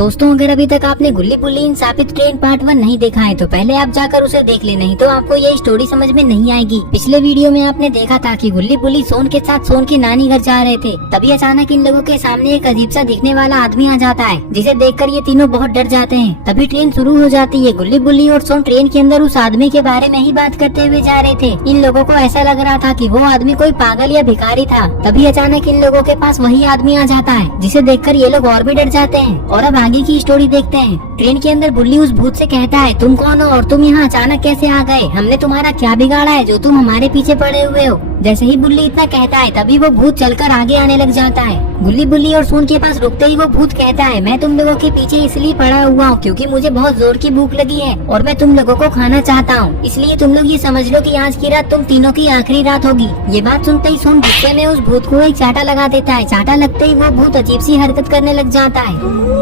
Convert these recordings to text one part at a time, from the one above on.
दोस्तों, अगर अभी तक आपने गुल्ली बुल्ली इंसाफित ट्रेन पार्ट 1 नहीं देखा है तो पहले आप जाकर उसे देख ले, नहीं तो आपको ये स्टोरी समझ में नहीं आएगी। पिछले वीडियो में आपने देखा था कि गुल्ली बुल्ली सोन के साथ सोन की नानी घर जा रहे थे। तभी अचानक इन लोगों के सामने एक अजीब सा दिखने वाला आदमी आ जाता है, जिसे देखकर ये तीनों बहुत डर जाते हैं। तभी ट्रेन शुरू हो जाती है। गुल्ली बुल्ली और सोन ट्रेन के अंदर उस आदमी के बारे में ही बात करते हुए जा रहे थे। इन लोगों को ऐसा लग रहा था कि वो आदमी कोई पागल या भिखारी था। तभी अचानक इन लोगों के पास वही आदमी आ जाता है, जिसे देखकर ये लोग और भी डर जाते हैं। और अब आगे की स्टोरी देखते हैं। ट्रेन के अंदर बुल्ली उस भूत से कहता है, तुम कौन हो और तुम यहाँ अचानक कैसे आ गए? हमने तुम्हारा क्या बिगाड़ा है जो तुम हमारे पीछे पड़े हुए हो? जैसे ही बुल्ली इतना कहता है तभी वो भूत चलकर आगे आने लग जाता है। गुल्ली बुल्ली और सोन के पास रुकते ही वो भूत कहता है, मैं तुम लोगों के पीछे इसलिए पड़ा हुआ हूँ क्योंकि मुझे बहुत जोर की भूख लगी है और मैं तुम लोगों को खाना चाहता हूँ। इसलिए तुम लोग ये समझ लो कि आज की रात तुम तीनों की आखिरी रात होगी। ये बात सुनते ही सोन गुस्से में उस भूत को एक चाटा लगा देता है। चाटा लगते ही वो भूत अजीब सी हरकत करने लग जाता है।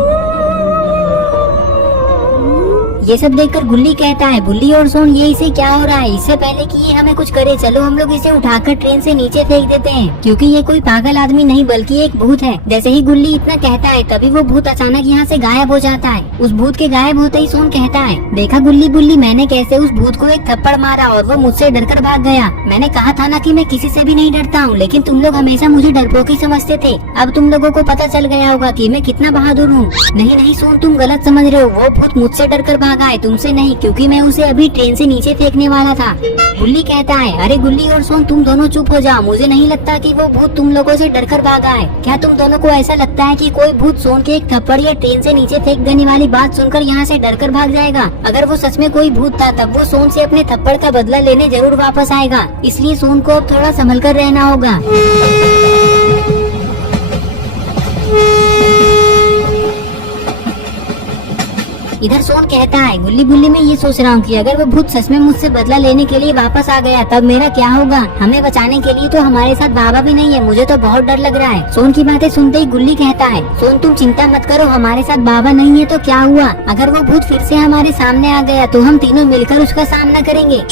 ये सब देखकर गुल्ली कहता है, बुल्ली और सोन ये इसे क्या हो रहा है? इससे पहले कि ये हमें कुछ करे चलो हम लोग इसे उठाकर ट्रेन से नीचे फेंक देते हैं, क्योंकि ये कोई पागल आदमी नहीं बल्कि एक भूत है। जैसे ही गुल्ली इतना कहता है तभी वो भूत अचानक यहाँ से गायब हो जाता है। उस भूत के गायब होते ही सोन कहता है, देखा गुल्ली बुल्ली, मैंने कैसे उस भूत को एक थप्पड़ मारा और वो मुझसे डरकर भाग गया। मैंने कहा था ना कि मैं किसी से भी नहीं डरता हूँ, लेकिन तुम लोग हमेशा मुझे डरपोक ही समझते थे। अब तुम लोगों को पता चल गया होगा कि मैं कितना बहादुर हूँ। नहीं नहीं सोन, तुम गलत समझ रहे हो। वो भूत मुझसे डरकर भागा है, तुमसे नहीं, क्योंकि मैं उसे अभी ट्रेन से नीचे फेंकने वाला था। गुल्ली कहता है, अरे गुल्ली और सोन तुम दोनों चुप हो जाओ। मुझे नहीं लगता कि वो भूत तुम लोगों से डरकर भागा है। क्या तुम दोनों को ऐसा लगता है कि कोई भूत सोन के एक थप्पड़ या ट्रेन से नीचे फेंक देने वाली बात सुनकर यहाँ से डरकर भाग जाएगा? अगर वो सच में कोई भूत था तब वो सोन से अपने थप्पड़ का बदला लेने जरूर वापस आएगा। इसलिए सोन को अब थोड़ा संभल कर रहना होगा। इधर सोन कहता है, गुल्ली बुल्ली मैं ये सोच रहा हूँ कि अगर वो भूत सच में मुझसे बदला लेने के लिए वापस आ गया तब मेरा क्या होगा? हमें बचाने के लिए तो हमारे साथ बाबा भी नहीं है, मुझे तो बहुत डर लग रहा है। सोन की बातें सुनते ही गुल्ली कहता है, सोन तुम चिंता मत करो, हमारे साथ बाबा नहीं है तो क्या हुआ? अगर वो भूत फिर से हमारे सामने आ गया तो हम तीनों मिलकर उसका सामना करेंगे।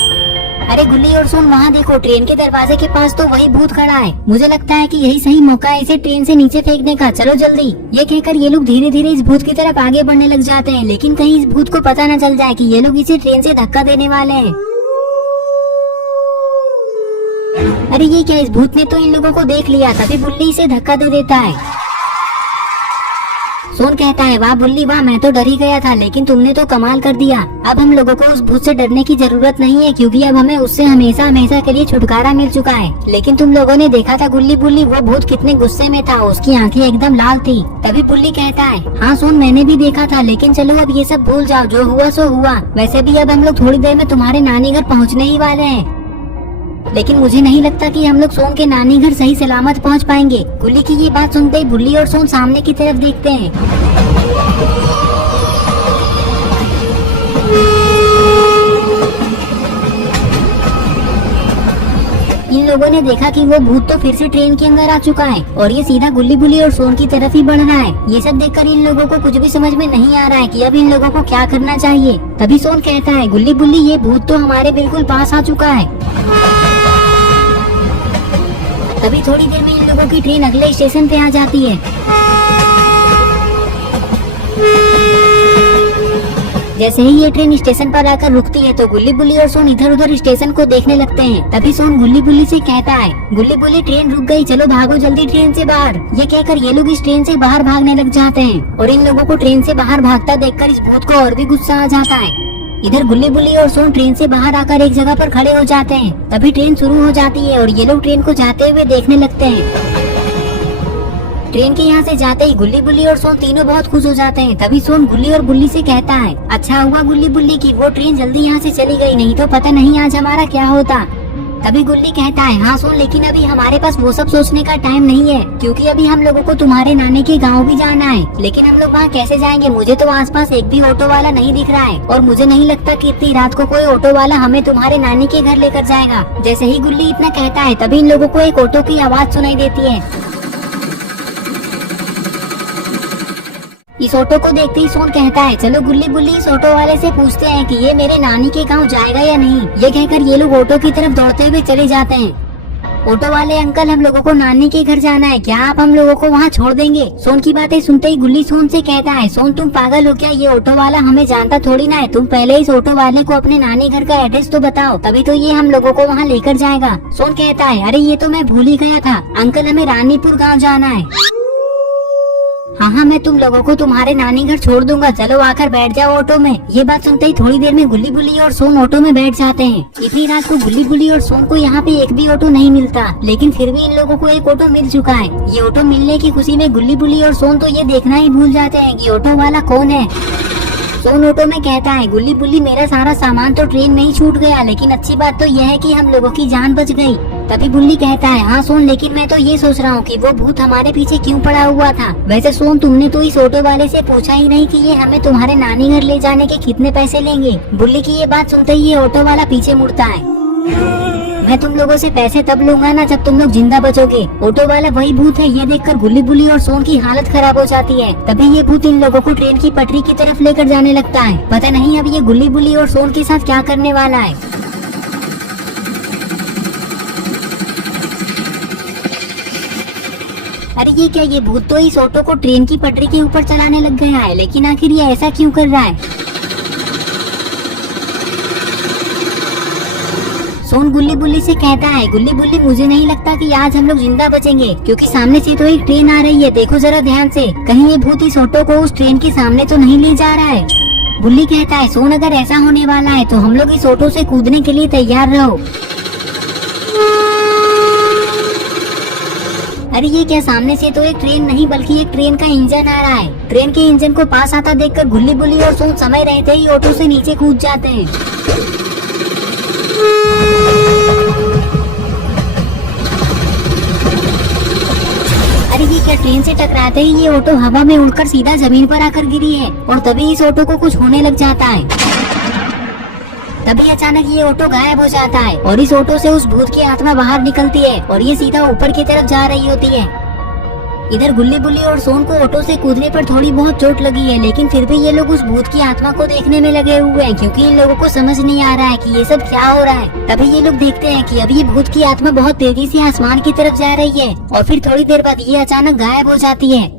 अरे गुल्ली और सोन वहाँ देखो, ट्रेन के दरवाजे के पास तो वही भूत खड़ा है। मुझे लगता है कि यही सही मौका है इसे ट्रेन से नीचे फेंकने का। चलो जल्दी। ये कहकर ये लोग धीरे धीरे इस भूत की तरफ आगे बढ़ने लग जाते हैं, लेकिन कहीं इस भूत को पता न चल जाए कि ये लोग इसे ट्रेन से धक्का देने वाले हैं। अरे ये क्या, इस भूत ने तो इन लोगों को देख लिया। तभी बुल्ली इसे धक्का दे देता है। सोन कहता है, वाह बुल्ली वाह, मैं तो डर ही गया था, लेकिन तुमने तो कमाल कर दिया। अब हम लोगों को उस भूत से डरने की जरूरत नहीं है, क्योंकि अब हमें उससे हमेशा हमेशा के लिए छुटकारा मिल चुका है। लेकिन तुम लोगों ने देखा था गुल्ली बुल्ली, वो भूत कितने गुस्से में था, उसकी आंखें एकदम लाल थी। तभी बुल्ली कहता है, हाँ सोन मैंने भी देखा था, लेकिन चलो अब ये सब भूल जाओ, जो हुआ सो हुआ। वैसे भी अब हम लोग थोड़ी देर में तुम्हारे नानी घर पहुँचने ही वाले हैं, लेकिन मुझे नहीं लगता कि हम लोग सोन के नानी घर सही सलामत पहुंच पाएंगे। गुल्ली की ये बात सुनते ही बुल्ली और सोन सामने की तरफ देखते हैं। इन लोगों ने देखा कि वो भूत तो फिर से ट्रेन के अंदर आ चुका है और ये सीधा गुल्ली बुल्ली और सोन की तरफ ही बढ़ रहा है। ये सब देखकर इन लोगों को कुछ भी समझ में नहीं आ रहा है कि अब इन लोगों को क्या करना चाहिए। तभी सोन कहता है, गुल्ली बुल्ली ये भूत तो हमारे बिल्कुल पास आ चुका है। तभी थोड़ी देर में इन लोगों की ट्रेन अगले स्टेशन पे आ जाती है। जैसे ही ये ट्रेन स्टेशन पर आकर रुकती है तो गुल्ली बुल्ली और सोन इधर उधर स्टेशन को देखने लगते हैं। तभी सोन गुल्ली बुल्ली से कहता है, गुल्ली बुल्ली ट्रेन रुक गई, चलो भागो जल्दी ट्रेन से बाहर। ये कहकर ये लोग इस ट्रेन से बाहर भागने लग जाते हैं और इन लोगों को ट्रेन से बाहर भागता देखकर इस भूत को और भी गुस्सा आ जाता है। इधर गुल्ली बुल्ली और सोन ट्रेन से बाहर आकर एक जगह पर खड़े हो जाते हैं। तभी ट्रेन शुरू हो जाती है और ये लोग ट्रेन को जाते हुए देखने लगते हैं। ट्रेन के यहाँ से जाते ही गुल्ली बुल्ली और सोन तीनों बहुत खुश हो जाते हैं। तभी सोन गुल्ली और बुल्ली से कहता है, अच्छा हुआ गुल्ली बुल्ली की वो ट्रेन जल्दी यहाँ से चली गई, नहीं तो पता नहीं आज हमारा क्या होता। तभी गुल्ली कहता है, हाँ सोन, लेकिन अभी हमारे पास वो सब सोचने का टाइम नहीं है, क्योंकि अभी हम लोगों को तुम्हारे नानी के गांव भी जाना है। लेकिन हम लोग वहाँ कैसे जाएंगे? मुझे तो आसपास एक भी ऑटो वाला नहीं दिख रहा है और मुझे नहीं लगता कि इतनी रात को कोई ऑटो वाला हमें तुम्हारे नानी के घर लेकर जाएगा। जैसे ही गुल्ली इतना कहता है तभी इन लोगों को एक ऑटो की आवाज सुनाई देती है। इस ऑटो को देखते ही सोन कहता है, चलो गुल्ली बुल्ली इस ऑटो वाले से पूछते हैं कि ये मेरे नानी के गांव जाएगा या नहीं। ये कहकर ये लोग ऑटो की तरफ दौड़ते हुए चले जाते हैं। ऑटो वाले अंकल, हम लोगों को नानी के घर जाना है, क्या आप हम लोगों को वहाँ छोड़ देंगे? सोन की बातें सुनते ही गुल्ली सोन से कहता है, सोन तुम पागल हो क्या? ये ऑटो वाला हमें जानता थोड़ी ना है, तुम पहले इस ऑटो वाले को अपने नानी घर का एड्रेस तो बताओ, तभी तो ये हम लोगों को वहाँ लेकर जाएगा। सोन कहता है, अरे ये तो मैं भूल ही गया था अंकल, हमें रानीपुर गाँव जाना है। हाँ, मैं तुम लोगों को तुम्हारे नानी घर छोड़ दूंगा, चलो आकर बैठ जाओ ऑटो में। ये बात सुनते ही थोड़ी देर में गुल्ली बुल्ली और सोन ऑटो में बैठ जाते हैं। इतनी रात को गुल्ली बुल्ली और सोन को यहाँ पे एक भी ऑटो नहीं मिलता, लेकिन फिर भी इन लोगों को एक ऑटो मिल चुका है। ये ऑटो मिलने की खुशी में गुल्ली बुल्ली और सोन तो ये देखना ही भूल जाते हैं कि ऑटो वाला कौन है। सोन ऑटो में कहता है, गुल्ली बुल्ली मेरा सारा सामान तो ट्रेन में ही छूट गया, लेकिन अच्छी बात तो यह है कि हम लोगों की जान बच गई। तभी बुल्ली कहता है, हाँ सोन, लेकिन मैं तो ये सोच रहा हूँ कि वो भूत हमारे पीछे क्यों पड़ा हुआ था। वैसे सोन, तुमने तो इस ऑटो वाले से पूछा ही नहीं कि ये हमें तुम्हारे नानी घर ले जाने के कितने पैसे लेंगे। बुल्ली की ये बात सुनते ही ये ऑटो वाला पीछे मुड़ता है। मैं तुम लोगों से पैसे तब लूंगा ना जब तुम लोग जिंदा बचोगे। ऑटो वाला वही भूत है। ये देखकर गुल्ली बुल्ली और सोन की हालत खराब हो जाती है। तभी ये भूत इन लोगों को ट्रेन की पटरी की तरफ लेकर जाने लगता है। पता नहीं अब ये गुल्ली बुल्ली और सोन के साथ क्या करने वाला है। अरे ये क्या, ये भूत तो इस ऑटो को ट्रेन की पटरी के ऊपर चलाने लग गया है, लेकिन आखिर ये ऐसा क्यों कर रहा है? सोन गुल्ली बुल्ली से कहता है, गुल्ली बुल्ली मुझे नहीं लगता कि आज हम लोग जिंदा बचेंगे, क्योंकि सामने से तो एक ट्रेन आ रही है, देखो जरा ध्यान से, कहीं ये भूत इस ऑटो को उस ट्रेन के सामने तो नहीं ले जा रहा है। बुल्ली कहता है, सोन अगर ऐसा होने वाला है तो हम लोग इस ऑटो से कूदने के लिए तैयार रहो। अरे ये क्या, सामने से तो एक ट्रेन नहीं बल्कि एक ट्रेन का इंजन आ रहा है। ट्रेन के इंजन को पास आता देखकर गुल्ली बुल्ली और सोन समय रहते ही ऑटो से नीचे कूद जाते हैं। अरे ये क्या, ट्रेन से टकराते ही ये ऑटो हवा में उड़कर सीधा जमीन पर आकर गिरी है और तभी इस ऑटो को कुछ होने लग जाता है। तभी अचानक ये ऑटो गायब हो जाता है और इस ऑटो से उस भूत की आत्मा बाहर निकलती है और ये सीधा ऊपर की तरफ जा रही होती है। इधर गुल्ली बुल्ली और सोन को ऑटो से कूदने पर थोड़ी बहुत चोट लगी है, लेकिन फिर भी ये लोग उस भूत की आत्मा को देखने में लगे हुए हैं, क्योंकि इन लोगों को समझ नहीं आ रहा है कि ये सब क्या हो रहा है। तभी ये लोग देखते हैं कि अब ये भूत की आत्मा बहुत तेजी से आसमान की तरफ जा रही है और फिर थोड़ी देर बाद ये अचानक गायब हो जाती है।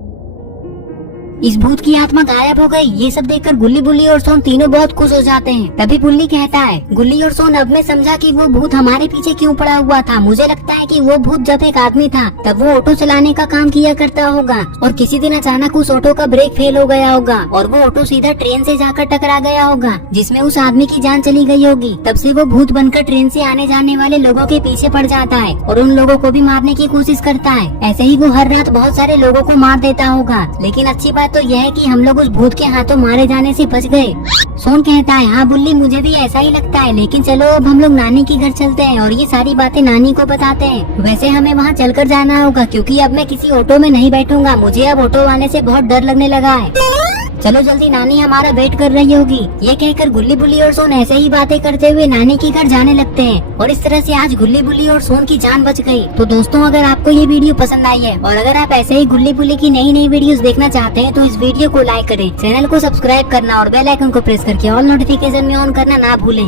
इस भूत की आत्मा गायब हो गई। ये सब देखकर गुल्ली बुल्ली और सोन तीनों बहुत खुश हो जाते हैं। तभी बुल्ली कहता है, गुल्ली और सोन, अब मैं समझा कि वो भूत हमारे पीछे क्यों पड़ा हुआ था। मुझे लगता है कि वो भूत जब एक आदमी था तब वो ऑटो चलाने का काम किया करता होगा और किसी दिन अचानक उस ऑटो का ब्रेक फेल हो गया होगा और वो ऑटो सीधा ट्रेन से जाकर टकरा गया होगा, जिसमें उस आदमी की जान चली गई होगी। तब से वो भूत बनकर ट्रेन से आने जाने वाले लोगों के पीछे पड़ जाता है और उन लोगों को भी मारने की कोशिश करता है। ऐसे ही वो हर रात बहुत सारे लोगों को मार देता होगा, लेकिन अच्छी बात तो यह है कि हम लोग उस भूत के हाथों मारे जाने से बच गए। सोन कहता है, हाँ बुल्ली, मुझे भी ऐसा ही लगता है, लेकिन चलो अब हम लोग नानी के घर चलते हैं और ये सारी बातें नानी को बताते हैं। वैसे हमें वहाँ चलकर जाना होगा, क्योंकि अब मैं किसी ऑटो में नहीं बैठूंगा, मुझे अब ऑटो वाले से बहुत डर लगने लगा है। चलो जल्दी, नानी हमारा वेट कर रही होगी। ये कहकर गुल्ली बुल्ली और सोन ऐसे ही बातें करते हुए नानी के घर जाने लगते हैं और इस तरह से आज गुल्ली बुल्ली और सोन की जान बच गई। तो दोस्तों, अगर आपको ये वीडियो पसंद आई है और अगर आप ऐसे ही गुल्ली बुल्ली की नई नई वीडियोस देखना चाहते हैं तो इस वीडियो को लाइक करें, चैनल को सब्सक्राइब करना और बेल आइकन को प्रेस करके ऑल नोटिफिकेशन में ऑन करना ना भूलें।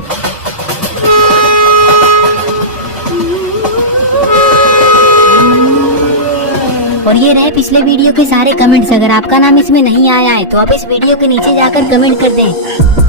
और ये रहे पिछले वीडियो के सारे कमेंट्स। अगर आपका नाम इसमें नहीं आया है तो आप इस वीडियो के नीचे जाकर कमेंट कर दें।